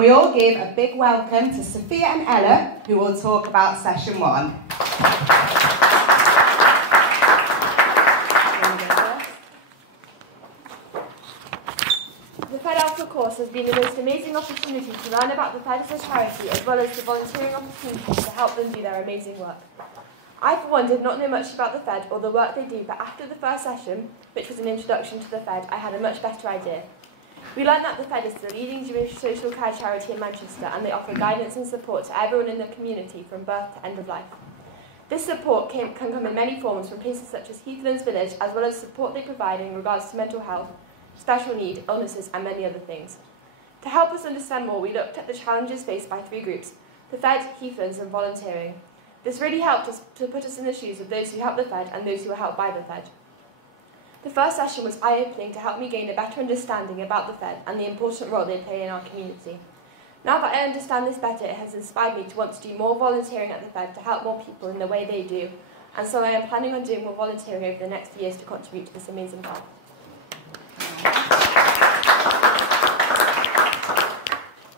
We all give a big welcome to Sophia and Ella, who will talk about session 1. The Fed Alpha course has been the most amazing opportunity to learn about the Fed as a charity, as well as the volunteering opportunities to help them do their amazing work. I, for one, did not know much about the Fed or the work they do, but after the first session, which was an introduction to the Fed, I had a much better idea. We learned that the Fed is the leading Jewish social care charity in Manchester, and they offer guidance and support to everyone in the community from birth to end of life. This support can come in many forms, from places such as Heathlands Village, as well as support they provide in regards to mental health, special need, illnesses, and many other things. To help us understand more, we looked at the challenges faced by 3 groups: the Fed, Heathlands, and volunteering. This really helped us to put us in the shoes of those who help the Fed and those who are helped by the Fed. The first session was eye-opening to help me gain a better understanding about the Fed and the important role they play in our community. Now that I understand this better, it has inspired me to want to do more volunteering at the Fed to help more people in the way they do, and so I am planning on doing more volunteering over the next years to contribute to this amazing cause.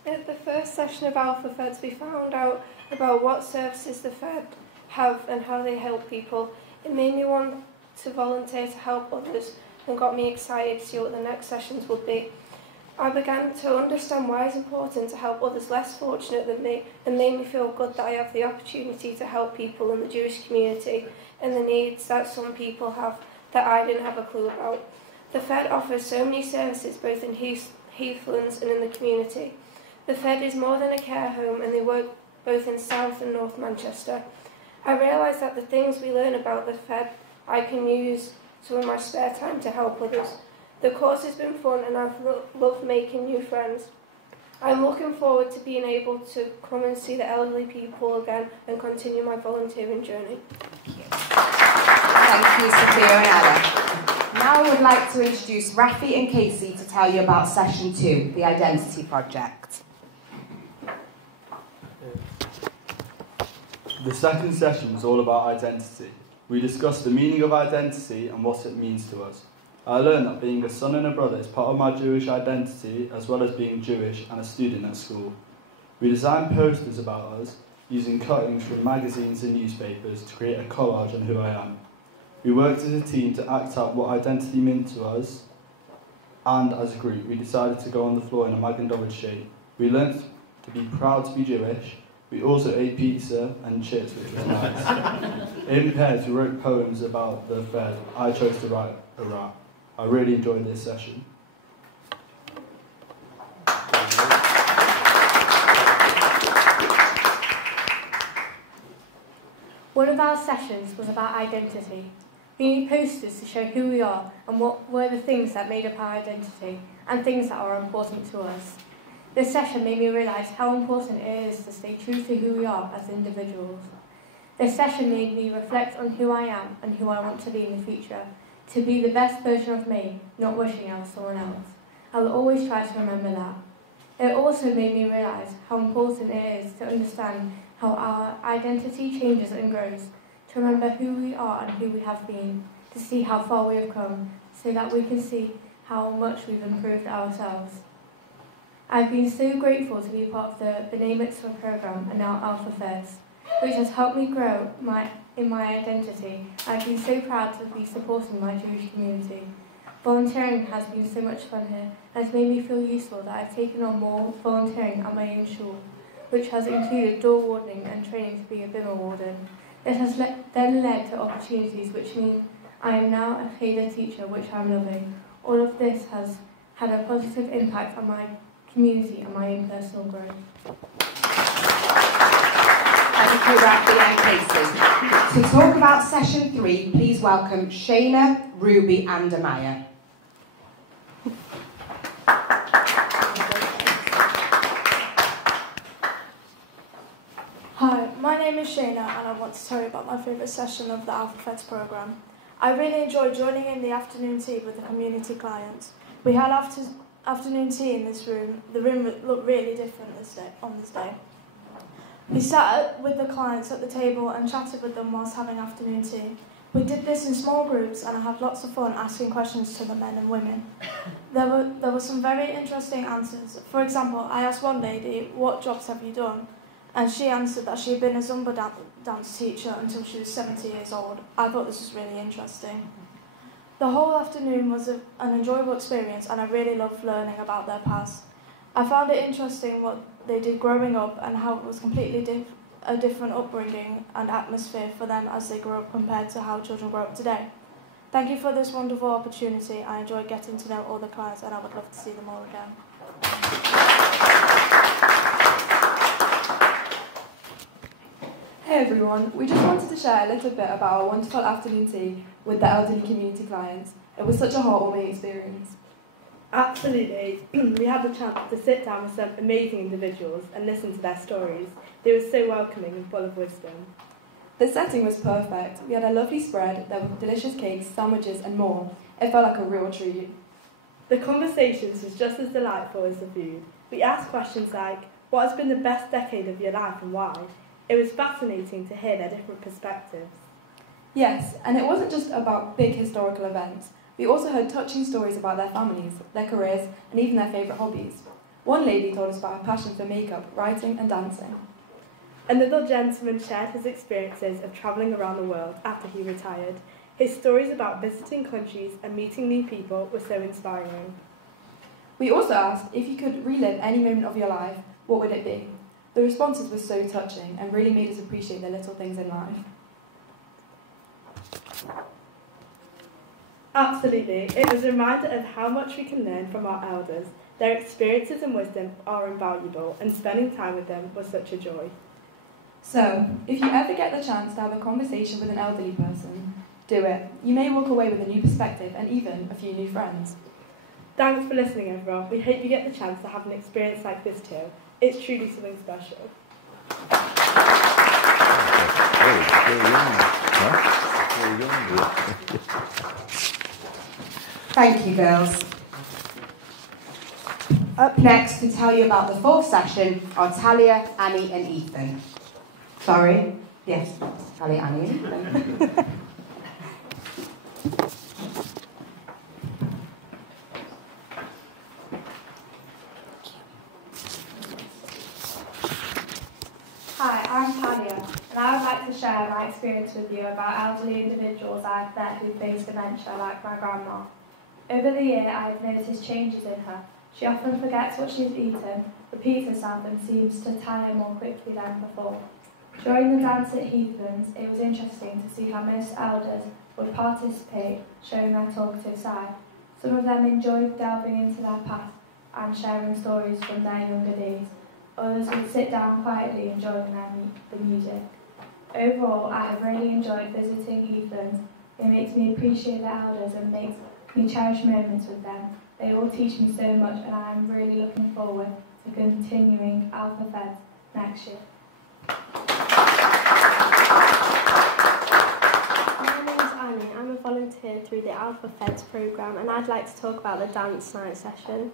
At the first session of Alpha Feds, we found out about what services the Fed have and how they help people. It made me want to volunteer to help others and got me excited to see what the next sessions would be. I began to understand why it's important to help others less fortunate than me, and made me feel good that I have the opportunity to help people in the Jewish community and the needs that some people have that I didn't have a clue about. The Fed offers so many services both in Heathlands and in the community. The Fed is more than a care home, and they work both in South and North Manchester. I realised that the things we learn about the Fed I can use in my spare time to help others. The course has been fun, and I've loved making new friends. I'm looking forward to being able to come and see the elderly people again and continue my volunteering journey. Thank you, Sophia and Ella. Now I would like to introduce Rafi and Kacie to tell you about session 2, the Identity Project. The second session was all about identity. We discussed the meaning of identity and what it means to us. I learned that being a son and a brother is part of my Jewish identity, as well as being Jewish and a student at school. We designed posters about us, using cuttings from magazines and newspapers to create a collage on who I am. We worked as a team to act out what identity meant to us, and as a group we decided to go on the floor in a Magen David shape. We learned to be proud to be Jewish. We also ate pizza and chips, which was nice. In pairs, we wrote poems about the Fed. I chose to write a rap. I really enjoyed this session. One of our sessions was about identity. We made posters to show who we are and what were the things that made up our identity and things that are important to us. This session made me realise how important it is to stay true to who we are as individuals. This session made me reflect on who I am and who I want to be in the future, to be the best version of me, not wishing I was someone else. I will always try to remember that. It also made me realise how important it is to understand how our identity changes and grows, to remember who we are and who we have been, to see how far we have come, so that we can see how much we've improved ourselves. I've been so grateful to be part of the B'nei Mitzvah program and now Alpha Feds, which has helped me grow in my identity. I've been so proud to be supporting my Jewish community. Volunteering has been so much fun here and has made me feel useful that I've taken on more volunteering at my own shul, which has included door wardening and training to be a Bimmer warden. This has then led to opportunities which mean I am now a Cheder teacher, which I'm loving. All of this has had a positive impact on my community and my own personal growth. Thank you, Rafi and Kacie. To talk about session 3, please welcome Shayna, Ruby and Amaya. Hi, my name is Shayna and I want to tell you about my favourite session of the Alpha Feds programme. I really enjoyed joining in the afternoon tea with the community clients. We had afternoon tea in this room. The room looked really different on this day. We sat with the clients at the table and chatted with them whilst having afternoon tea. We did this in small groups and I had lots of fun asking questions to the men and women. There were some very interesting answers. For example, I asked one lady, "What jobs have you done?" And she answered that she had been a Zumba dance teacher until she was 70 years old. I thought this was really interesting. The whole afternoon was an enjoyable experience and I really loved learning about their past. I found it interesting what they did growing up and how it was completely a different upbringing and atmosphere for them as they grew up compared to how children grow up today. Thank you for this wonderful opportunity. I enjoyed getting to know all the clients and I would love to see them all again. Hey everyone, we just wanted to share a little bit about our wonderful afternoon tea with the elderly community clients. It was such a heartwarming experience. Absolutely. We had the chance to sit down with some amazing individuals and listen to their stories. They were so welcoming and full of wisdom. The setting was perfect. We had a lovely spread, there were delicious cakes, sandwiches and more. It felt like a real treat. The conversations was just as delightful as the food. We asked questions like, what has been the best decade of your life and why? It was fascinating to hear their different perspectives. Yes, and it wasn't just about big historical events. We also heard touching stories about their families, their careers, and even their favourite hobbies. One lady told us about her passion for makeup, writing and dancing. Another gentleman shared his experiences of travelling around the world after he retired. His stories about visiting countries and meeting new people were so inspiring. We also asked if you could relive any moment of your life, what would it be? The responses were so touching and really made us appreciate the little things in life. Absolutely. It was a reminder of how much we can learn from our elders. Their experiences and wisdom are invaluable, and spending time with them was such a joy. So, if you ever get the chance to have a conversation with an elderly person, do it. You may walk away with a new perspective and even a few new friends. Thanks for listening, everyone. We hope you get the chance to have an experience like this too. It's truly something special. Thank you, girls. Up next to tell you about the fourth session are Talia, Annie and Ethan. Sorry? Yes, Talia, Annie and Ethan. Hi, I'm Talia, and I would like to share my experience with you about elderly individuals I've met who face dementia, like my grandma. Over the year, I have noticed changes in her. She often forgets what she's eaten, repeats herself, and seems to tire more quickly than before. During the dance at Heathlands, it was interesting to see how most elders would participate, showing their talkative side. Some of them enjoyed delving into their past and sharing stories from their younger days. Others would sit down quietly enjoying the music. Overall, I have really enjoyed visiting Heathlands. It makes me appreciate the elders and makes me cherish moments with them. They all teach me so much and I am really looking forward to continuing Alpha Feds next year. My name's Annie. I'm a volunteer through the Alpha Feds programme and I'd like to talk about the dance night session.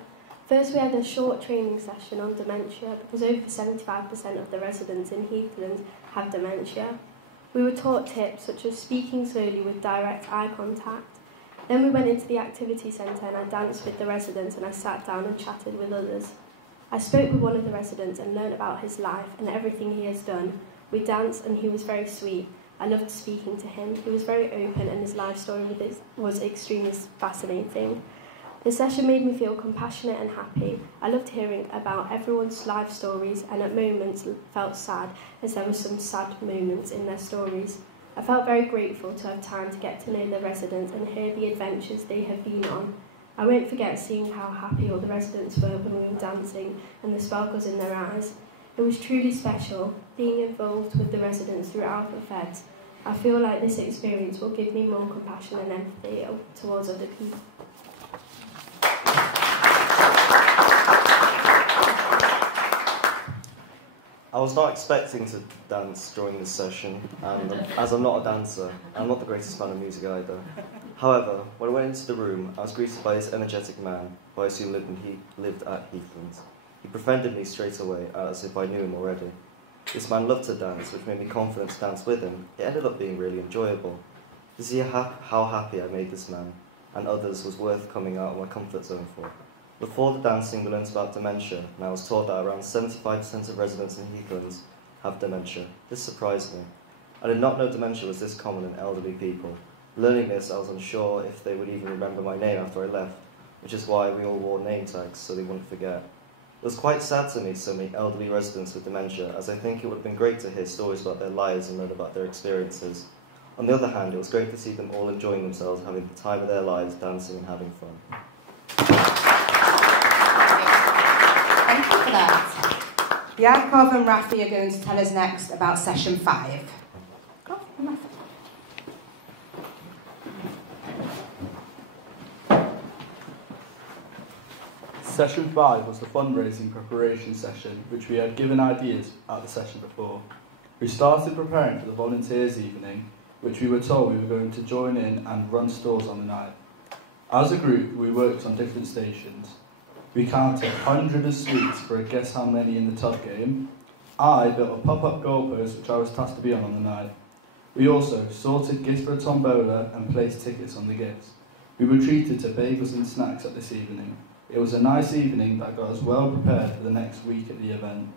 First, we had a short training session on dementia because over 75% of the residents in Heathlands have dementia. We were taught tips such as speaking slowly with direct eye contact. Then we went into the activity centre and I danced with the residents and I sat down and chatted with others. I spoke with one of the residents and learned about his life and everything he has done. We danced and he was very sweet. I loved speaking to him. He was very open and his life story was extremely fascinating. The session made me feel compassionate and happy. I loved hearing about everyone's life stories and at moments felt sad as there were some sad moments in their stories. I felt very grateful to have time to get to know the residents and hear the adventures they have been on. I won't forget seeing how happy all the residents were when we were dancing and the sparkles in their eyes. It was truly special, being involved with the residents through Alpha Feds. I feel like this experience will give me more compassion and empathy towards other people. I was not expecting to dance during this session, and as I'm not a dancer, I'm not the greatest fan of music either. However, when I went into the room, I was greeted by this energetic man, who I assume lived at Heathlands. He befriended me straight away, as if I knew him already. This man loved to dance, which made me confident to dance with him. It ended up being really enjoyable. To see how happy I made this man and others was worth coming out of my comfort zone for. Before the dancing, we learnt about dementia, and I was taught that around 75% of residents in Heathlands have dementia. This surprised me. I did not know dementia was this common in elderly people. Learning this, I was unsure if they would even remember my name after I left, which is why we all wore name tags so they wouldn't forget. It was quite sad to meet so many elderly residents with dementia, as I think it would have been great to hear stories about their lives and learn about their experiences. On the other hand, it was great to see them all enjoying themselves, having the time of their lives, dancing and having fun. Thank you for that. Yakov and Rafi are going to tell us next about session 5. Session 5 was the fundraising preparation session, which we had given ideas at the session before. We started preparing for the volunteers evening, which we were told we were going to join in and run stores on the night. As a group, we worked on different stations. We counted hundreds of sweets for a guess how many in the tub game. I built a pop-up goalpost which I was tasked to be on the night. We also sorted gifts for a tombola and placed tickets on the gifts. We were treated to bagels and snacks at this evening. It was a nice evening that got us well prepared for the next week at the event.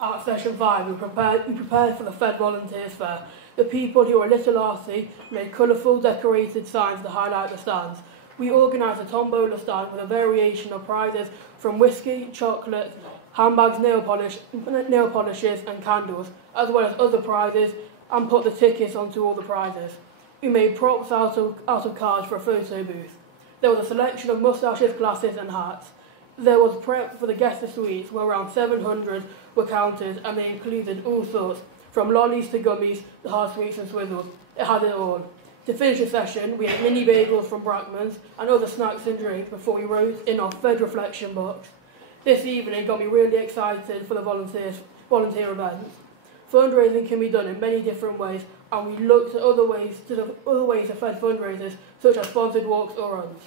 At session 5, we prepared for the Fed Volunteers Fair. The people who were a little arty made colourful decorated signs to highlight the stands. We organised a tombola stand with a variation of prizes from whiskey, chocolate, handbags, nail polishes and candles, as well as other prizes, and put the tickets onto all the prizes. We made props out of cards for a photo booth. There was a selection of moustaches, glasses and hats. There was prep for the guest of sweets, where around 700 were counted, and they included all sorts, from lollies to gummies to hard sweets and swizzles. It had it all. To finish the session, we ate mini bagels from Brackman's and other snacks and drinks before we wrote in our Fed reflection box. This evening got me really excited for the volunteer events. Fundraising can be done in many different ways, and we looked at other ways to fund fundraisers, such as sponsored walks or runs.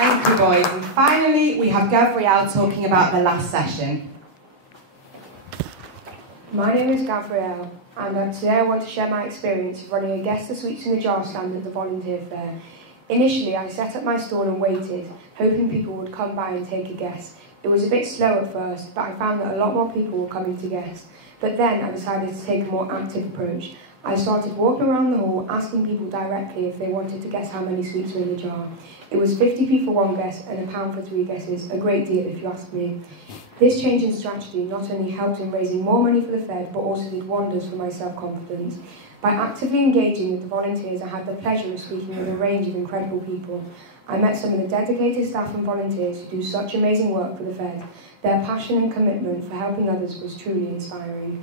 Thank you, boys. And finally, we have Gabrielle talking about the last session. My name is Gabrielle, and today I want to share my experience of running a guest of sweets in the jar stand at the volunteer fair. Initially, I set up my stall and waited, hoping people would come by and take a guess. It was a bit slow at first, but I found that a lot more people were coming to guess. But then I decided to take a more active approach. I started walking around the hall, asking people directly if they wanted to guess how many sweets were in the jar. It was 50p for one guess and £1 for 3 guesses, a great deal if you ask me. This change in strategy not only helped in raising more money for the Fed, but also did wonders for my self-confidence. By actively engaging with the volunteers, I had the pleasure of speaking with a range of incredible people. I met some of the dedicated staff and volunteers who do such amazing work for the Fed. Their passion and commitment for helping others was truly inspiring.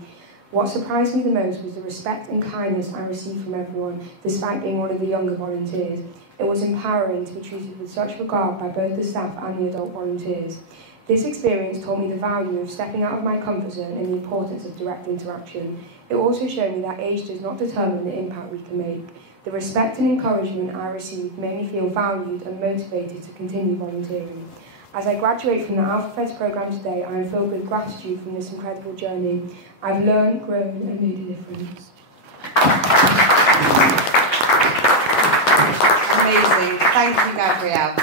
What surprised me the most was the respect and kindness I received from everyone, despite being one of the younger volunteers. It was empowering to be treated with such regard by both the staff and the adult volunteers. This experience taught me the value of stepping out of my comfort zone and the importance of direct interaction. It also showed me that age does not determine the impact we can make. The respect and encouragement I received made me feel valued and motivated to continue volunteering. As I graduate from the Alpha Feds programme today, I am filled with gratitude from this incredible journey. I've learned, grown and made a difference. Amazing. Thank you, Gabrielle.